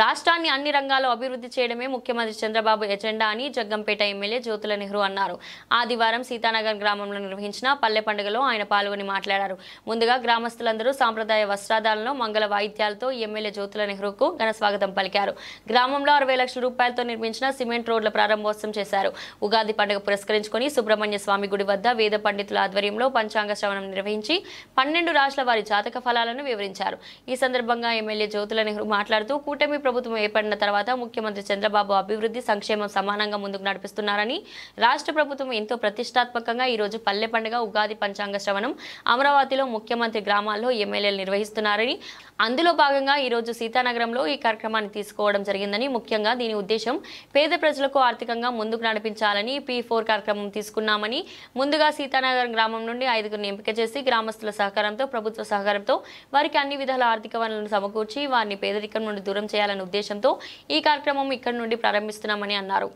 రాష్ట్రాన్ని అన్ని రంగాల్లో అభివృద్ధి చేయడమే ముఖ్యమంత్రి చంద్రబాబు ఎజెండా అని జగ్గంపేట ఎమ్మెల్యే జ్యోతుల నెహ్రూ అన్నారు. ఆదివారం సీతానగర్ గ్రామంలో నిర్వహించిన పల్లె పండుగలో ఆయన పాల్గొని మాట్లాడారు. ముందుగా గ్రామస్తులందరూ సాంప్రదాయ వస్త్రధారణలో మంగళ వాయిద్యాలతో ఎమ్మెల్యే జ్యోతుల నెహ్రూకు ఘన స్వాగతం పలికారు. గ్రామంలో 60 లక్షల రూపాయలతో నిర్మించిన సిమెంట్ రోడ్ల ప్రారంభోత్సవం చేశారు. ఉగాది పండుగ పురస్కరించుకుని సుబ్రహ్మణ్య స్వామి గుడి వద్ద వేద పండితుల ఆధ్వర్యంలో పంచాంగ శ్రవణం నిర్వహించి 12 రాష్ట్రాల వారి జాతక ఫలాలను వివరించారు. ఈ సందర్భంగా ఎమ్మెల్యే జ్యోతుల నెహ్రూ మాట్లాడుతూ కూటమి ప్రభుత్వం ఏర్పడిన తర్వాత ముఖ్యమంత్రి చంద్రబాబు అభివృద్ధి సంక్షేమం సమానంగా ముందుకు నడిపిస్తున్నారని, రాష్ట్ర ప్రభుత్వం ఎంతో ప్రతిష్టాత్మకంగా ఈ రోజు పల్లె పండుగ, ఉగాది పంచాంగ శ్రవణం అమరావతిలో ముఖ్యమంత్రి గ్రామాల్లో ఎమ్మెల్యేలు నిర్వహిస్తున్నారని, అందులో భాగంగా ఈ రోజు సీతానగరంలో ఈ కార్యక్రమాన్ని తీసుకోవడం జరిగిందని, ముఖ్యంగా దీని ఉద్దేశం పేద ప్రజలకు ఆర్థికంగా ముందుకు నడిపించాలని P4 కార్యక్రమం తీసుకున్నామని, ముందుగా సీతానగరం గ్రామం నుండి 5గురిని ఎంపిక చేసి గ్రామస్తుల సహకారంతో, ప్రభుత్వ సహకారంతో వారికి అన్ని విధాల ఆర్థిక వనరులను సమకూర్చి వారిని పేదరికం నుండి దూరం చేయాలనే ఉద్దేశంతో ఈ కార్యక్రమం ఇక్కడి నుండి ప్రారంభిస్తున్నామని అన్నారు.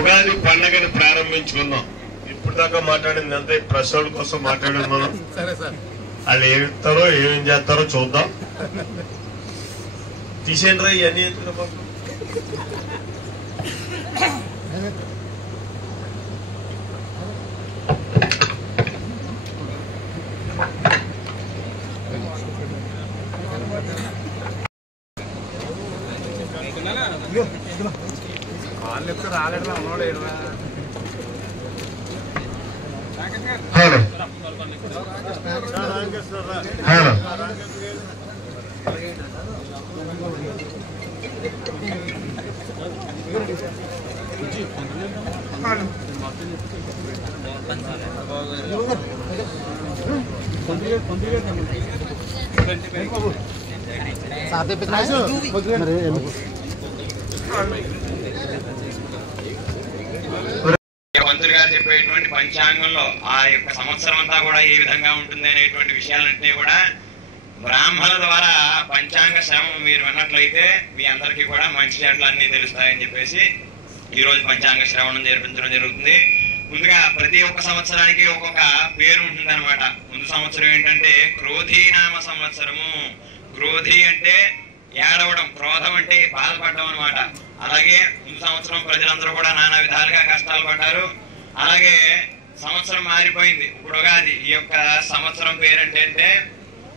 ఉగాది పండుగను ప్రారంభించుకున్నాం. ఇప్పుడు దాకా మాట్లాడింది అంతా ప్రశ్నల కోసం మాట్లాడాం మనం. వాళ్ళు ఏమి ఇస్తారో ఏమేం చేస్తారో చూద్దాం. తీసేయండి రా ఇవన్నీ. మంత్రి గారు చెప్పేటువంటి పంచాంగంలో ఆ యొక్క సంవత్సరం అంతా కూడా ఏ విధంగా ఉంటుంది అనేటువంటి విషయాలన్నింటినీ కూడా బ్రాహ్మణుల ద్వారా పంచాంగ శ్రవణం మీరు విన్నట్లయితే మీ అందరికీ కూడా మంచి చెడ్డలు అన్ని తెలుస్తాయని చెప్పేసి ఈ రోజు పంచాంగ శ్రవణం జరిపించడం జరుగుతుంది. ముందుగా ప్రతి ఒక్క సంవత్సరానికి ఒక్కొక్క పేరు ఉంటుంది అనమాట. ముందు సంవత్సరం ఏంటంటే క్రోధీనామ సంవత్సరము. క్రోధి అంటే ఏడవడం, క్రోధం అంటే బాధపడడం అనమాట. అలాగే ముందు సంవత్సరం ప్రజలందరూ కూడా నానా విధాలుగా కష్టాలు పడ్డారు. అలాగే సంవత్సరం మారిపోయింది. ఇప్పుడు ఉగాది ఈ యొక్క సంవత్సరం పేరు ఏంటంటే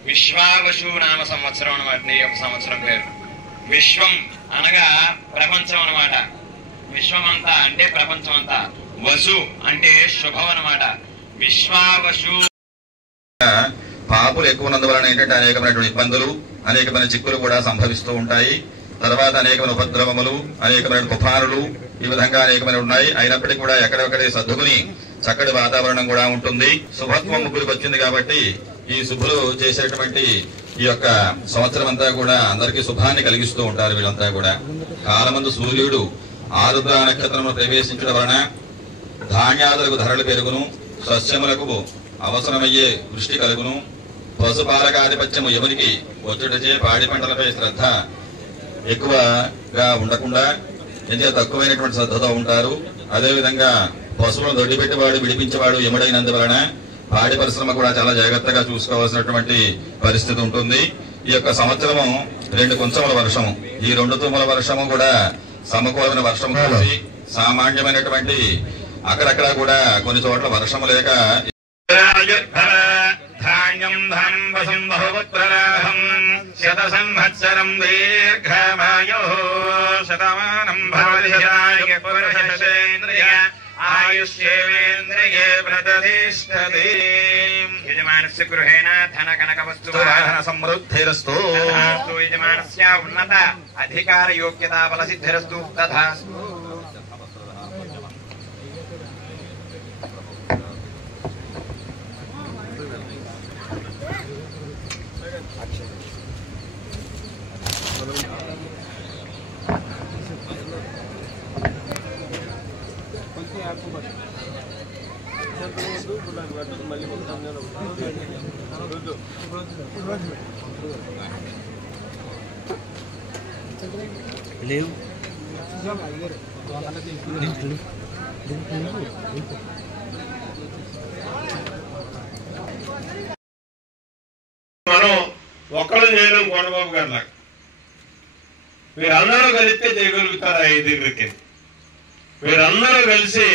విశ్వావసు నామ సంవత్సరం అనమాట. ఈ యొక్క సంవత్సరం పేరు విశ్వం అనగా ప్రపంచం అనమాట. విశ్వం అంతా అంటే ప్రపంచం అంతా. వసు అంటే శుభం అనమాట. విశ్వావసు. పాపులు ఎక్కువ ఉన్నందువలన ఏంటంటే అనేకమైనటువంటి ఇబ్బందులు, అనేకమైన చిక్కులు కూడా సంభవిస్తూ ఉంటాయి. తర్వాత అనేకమైన ఉపద్రవములు, అనేకమైన తుఫానులు, ఈ విధంగా అనేకమైన ఉన్నాయి. అయినప్పటికీ కూడా ఎక్కడెక్కడే సర్దుకుని చక్కటి వాతావరణం కూడా ఉంటుంది. శుభత్వం ముగ్గురికి వచ్చింది కాబట్టి ఈ శుభులు చేసేటువంటి ఈ యొక్క సంవత్సరం అంతా కూడా అందరికీ శుభాన్ని కలిగిస్తూ ఉంటారు. వీళ్ళంతా కూడా కాలమందు సూర్యుడు ఆరుద్ర నక్షత్రము ప్రవేశించడం వలన ధాన్యాదులకు ధరలు పెరుగును, సస్యములకు అవసరమయ్యే వృష్టి కలుగును, పశుపాలకాధిపత్యము ఎవరికి వచ్చుటచే పాడి పంటలపై శ్రద్ధ ఎక్కువగా ఉండకుండా ఎంతో తక్కువైనటువంటి శ్రద్ధతో ఉంటారు. అదేవిధంగా పశువులను దొడ్డిపెట్టేవాడు విడిపించేవాడు ఎముడైనందువలన పాడి పరిశ్రమ కూడా చాలా జాగ్రత్తగా చూసుకోవాల్సినటువంటి పరిస్థితి ఉంటుంది. ఈ యొక్క సంవత్సరము 2 కుంచముల వర్షము, ఈ 2 తుమ్మల వర్షము కూడా సమకూలమైన వర్షం కలిసి సామాన్యమైనటువంటి అక్కడక్కడ కూడా కొన్ని చోట్ల వర్షము లేక ధాన్యం ధనం వశం బహుపుత్రలాభం శత సంవత్సరం దీర్ఘమాయో శతమానం భవతి పురుషేంద్రియ ఆయుష్యేంద్రియే ప్రతిష్టతి. యజమానస్య గృహేణ ధన కనక వస్తు సమృద్ధిరస్తు. యజమానస్య ఉన్నత అధికార యోగ్యతా బల సిద్ధిరస్తు. తథాస్తు. లేవు మనం ఒక్కళ్ళు చేయడం కొండబాబు గారి లాగా మీరందరూ కలిస్తే చేయగలుగుతారు. 5 మీరందరూ కలిసి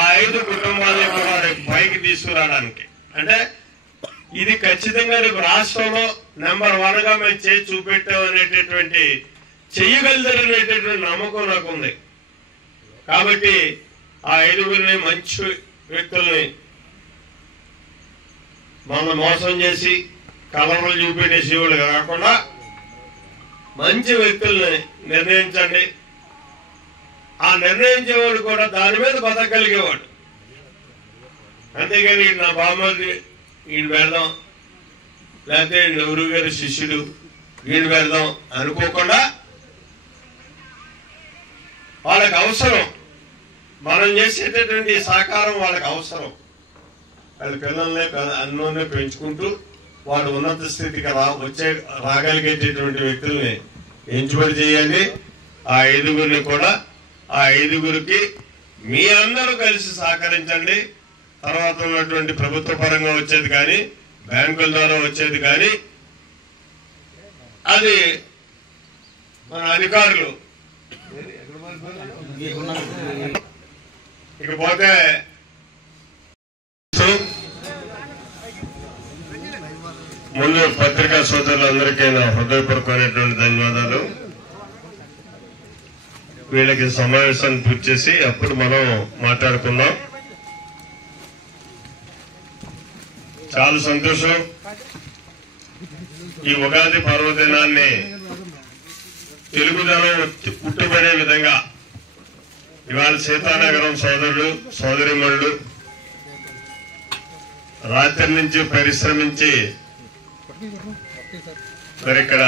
ఆ 5 కుటుంబాలని కూడా పైకి తీసుకురావడానికి, అంటే ఇది ఖచ్చితంగా రేపు రాష్ట్రంలో నెంబర్ 1గా మేము చేసి చూపెట్టాం అనేటటువంటి చెయ్యగలుగుతారనేటటువంటి నమ్మకం నాకు ఉంది. కాబట్టి ఆ 5 మంచి వ్యక్తుల్ని మనం మోసం చేసి కలవలు చూపెట్టేసేవాళ్ళు కాకుండా మంచి వ్యక్తుల్ని నిర్ణయించండి. ఆ నిర్ణయించేవాడు కూడా దాని మీద బతకగలిగేవాడు. అంతేగాని నా బామ్మది ఈయన పెడదాం, లేకపోతే నెహ్రూ గారి శిష్యుడు ఈయన పెడదాం అనుకోకుండా వాళ్ళకి అవసరం, మనం చేసేటటువంటి సహకారం వాళ్ళకి అవసరం. వాళ్ళ పిల్లల్ని అన్నోనే పెంచుకుంటూ వాడు ఉన్నత స్థితికి రాగలిగేటటువంటి వ్యక్తుల్ని ఎంచుబడి చేయండి. ఆ 5 కూడా ఆ 5 మీ అందరూ కలిసి సహకరించండి. తర్వాత ఉన్నటువంటి ప్రభుత్వ పరంగా వచ్చేది కానీ బ్యాంకుల ద్వారా వచ్చేది కానీ అది మన అధికారులు. ఇకపోతే ముందు పత్రికా సోదరులందరికీ నా హృదయపూర్వకమైనటువంటి ధన్యవాదాలు. వీళ్ళకి సమావేశాన్ని పూర్తి చేసి అప్పుడు మనం మాట్లాడుకుందాం. చాలా సంతోషం. ఈ ఉగాది పర్వదినాన్ని తెలుగుదనం పుట్టుబడే విధంగా ఇవాళ సీతానగరం సోదరులు సోదరిమణులు రాత్రి నుంచి పరిశ్రమించి మరి ఇక్కడ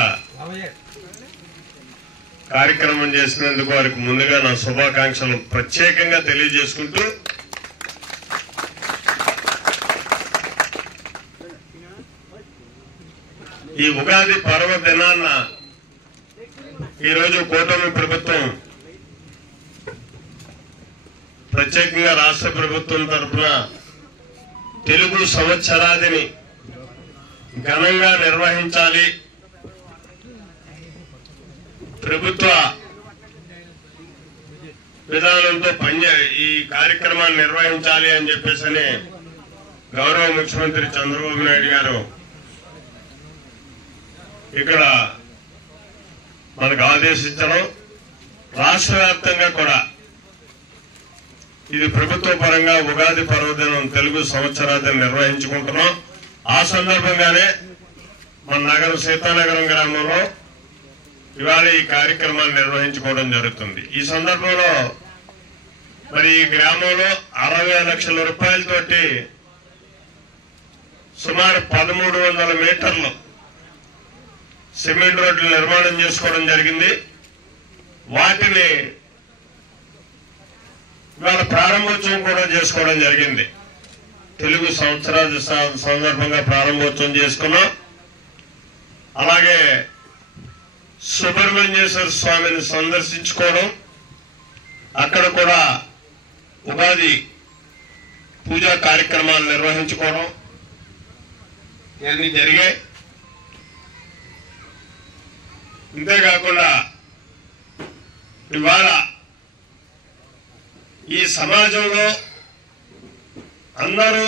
కార్యక్రమం చేసినందుకు వారికి ముందుగా నా శుభాకాంక్షలు ప్రత్యేకంగా తెలియజేసుకుంటూ ఈ ఉగాది పర్వదినాన్న ఈరోజు కూటమి ప్రభుత్వం ప్రత్యేకంగా రాష్ట్ర ప్రభుత్వం తరఫున తెలుగు సంవత్సరాదిని ఘనంగా నిర్వహించాలి, ప్రభుత్వ విధానంతో ఈ కార్యక్రమాన్ని నిర్వహించాలి అని చెప్పేసి గౌరవ ముఖ్యమంత్రి చంద్రబాబు నాయుడు గారు ఇక్కడ మనకు ఆదేశించడం, రాష్ట్ర వ్యాప్తంగా కూడా ఇది ప్రభుత్వ పరంగా ఉగాది పర్వదినం తెలుగు సంవత్సరాదిని నిర్వహించుకుంటున్నాం. ఆ సందర్భంగానే మన నగరం సీతానగరం గ్రామంలో ఇవాళ ఈ కార్యక్రమాన్ని నిర్వహించుకోవడం జరుగుతుంది. ఈ సందర్భంలో మరి ఈ గ్రామంలో 60 లక్షల రూపాయలతోటి సుమారు 1300 మీటర్లు సిమెంట్ రోడ్లు నిర్మాణం చేసుకోవడం జరిగింది. వాటిని ఇవాళ ప్రారంభోత్సవం కూడా చేసుకోవడం జరిగింది. తెలుగు సంవత్సరాది సందర్భంగా ప్రారంభోత్సవం చేసుకున్నాం. అలాగే సుబ్రహ్మణ్యేశ్వర స్వామిని సందర్శించుకోవడం, అక్కడ కూడా ఉగాది పూజా కార్యక్రమాలు నిర్వహించుకోవడం ఇవన్నీ జరిగాయి. అంతేకాకుండా ఇవాళ ఈ సమాజంలో అందరూ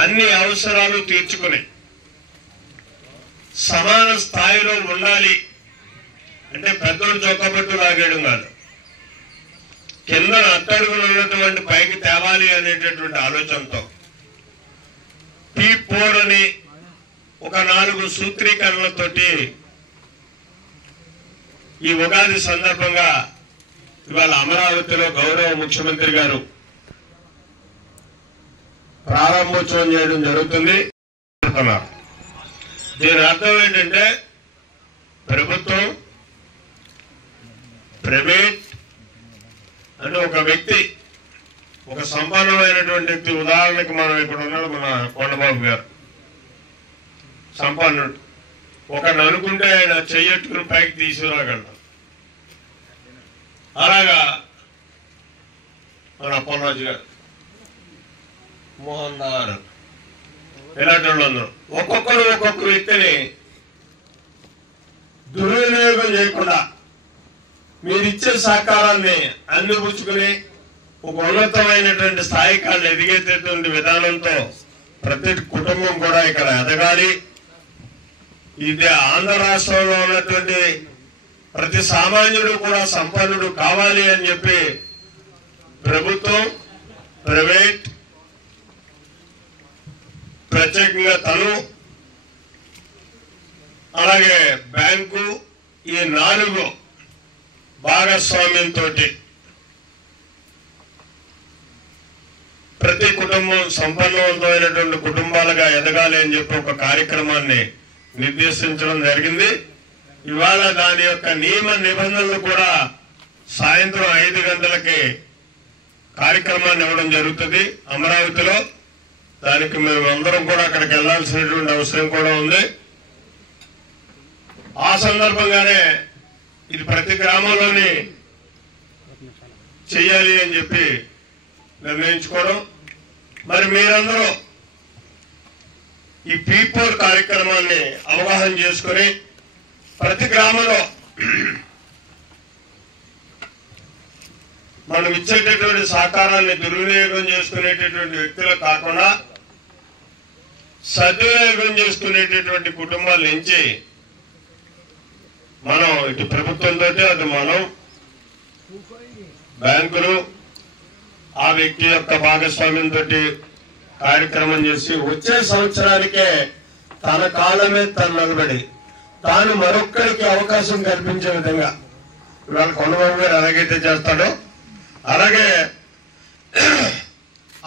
అన్ని అవసరాలు తీర్చుకుని సమాన స్థాయిలో ఉండాలి అంటే పెద్దోడు చొక్కబట్టు లాగేయడం కాదు, కింద అట్టడుగులు ఉన్నటువంటి పైకి తేవాలి అనేటటువంటి ఆలోచనతో P4 అని ఒక 4 సూత్రీకరణలతోటి ఈ ఉగాది సందర్భంగా ఇవాళ అమరావతిలో గౌరవ ముఖ్యమంత్రి గారు ప్రారంభోత్సవం చేయడం జరుగుతుంది. దీని అర్థం ఏంటంటే ప్రభుత్వం, ప్రైవేట్ అంటే ఒక వ్యక్తి, ఒక సంపన్నమైనటువంటి వ్యక్తి, ఉదాహరణకి మనం ఇక్కడ ఉన్నాడు మన కొండబాబు గారు, సంపన్నుడు, ఒకరిని అనుకుంటే ఆయన చెయ్యట్టుకుని పైకి తీసుకురాగలడు. అలాగా మన అప్పలరాజు గారు, మోహన్ గారు, ఇలాంటి వాళ్ళందరూ ఒక్కొక్కరు ఒక్కొక్క వ్యక్తిని దుర్వినియోగం చేయకుండా మీరిచ్చే సహకారాన్ని అందిపుచ్చుకుని ఒక ఉన్నతమైనటువంటి స్థాయికి వాళ్ళు ఎదిగేటటువంటి విధానంతో ప్రతి కుటుంబం కూడా ఇక్కడ ఎదగాలి. ఇది ఆంధ్ర రాష్ట్రంలో ఉన్నటువంటి ప్రతి సామాన్యుడు కూడా సంపన్నుడు కావాలి అని చెప్పి ప్రభుత్వం, ప్రైవేట్, ప్రత్యేకంగా తను, అలాగే బ్యాంకు, ఈ 4 భాగస్వామ్యంతో ప్రతి కుటుంబం సంపన్నవంతమైనటువంటి కుటుంబాలుగా ఎదగాలి అని చెప్పి ఒక కార్యక్రమాన్ని నిర్దేశించడం జరిగింది. ఇవాళ దాని యొక్క నియమ నిబంధనలు కూడా సాయంత్రం 5 గంటలకి కార్యక్రమాన్ని ఇవ్వడం జరుగుతుంది అమరావతిలో. దానికి మేము అందరం కూడా అక్కడికి వెళ్లాల్సినటువంటి అవసరం కూడా ఉంది. ఆ సందర్భంగానే ఇది ప్రతి గ్రామంలోని చెయ్యాలి అని చెప్పి నిర్ణయించుకోవడం. మరి మీరందరూ ఈ P4 కార్యక్రమాన్ని అవగాహన చేసుకుని ప్రతి గ్రామంలో మనం ఇచ్చేటటువంటి సహకారాన్ని దుర్వినియోగం చేసుకునేటటువంటి వ్యక్తులు కాకుండా సద్వినియోగం చేసుకునేటటువంటి కుటుంబాలు నుంచి మనం ఇటు ప్రభుత్వంతో, అటు మనం బ్యాంకులు, ఆ వ్యక్తి యొక్క భాగస్వామ్యంతో కార్యక్రమం చేసి వచ్చే సంవత్సరానికే తన కాలమే తను నిలబడి తాను మరొక్కరికి అవకాశం కల్పించే విధంగా ఇవాళ కొండబాబు గారు ఎలాగైతే చేస్తాడో అలాగే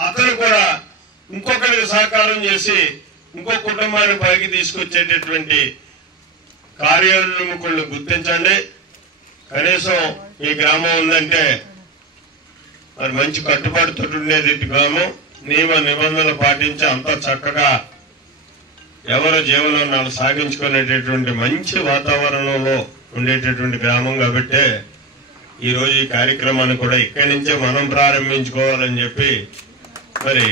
అతను కూడా ఇంకొకరికి సహకారం చేసి ఇంకో కుటుంబాన్ని పైకి తీసుకొచ్చేటటువంటి కార్యోన్ముఖులను గుర్తించండి. కనీసం ఈ గ్రామం ఉందంటే మరి మంచి కట్టుబాటుతో ఉండేది గ్రామం, నియమ నిబంధనలు పాటించి అంత చక్కగా ఎవరి జీవనాన్ని సాగించుకునేటటువంటి మంచి వాతావరణంలో ఉండేటటువంటి గ్రామం కాబట్టి ఈ రోజు ఈ కార్యక్రమాన్ని కూడా ఇక్కడి నుంచే మనం ప్రారంభించుకోవాలని చెప్పి మరి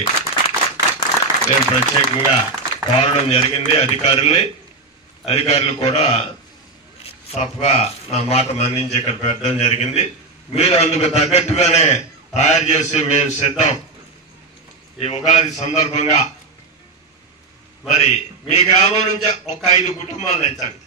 నేను ప్రత్యేకంగా కోరడం జరిగింది అధికారులు కూడా తప్పగా నా మాట మన్నించి ఇక్కడ పెట్టడం జరిగింది. మీరు అందుకు తగ్గట్టుగానే తయారు చేసి మేము సిద్ధం. ఈ ఉగాది సందర్భంగా మరి మీ గ్రామం నుంచి ఒక 5 కుటుంబాలు తెచ్చండి.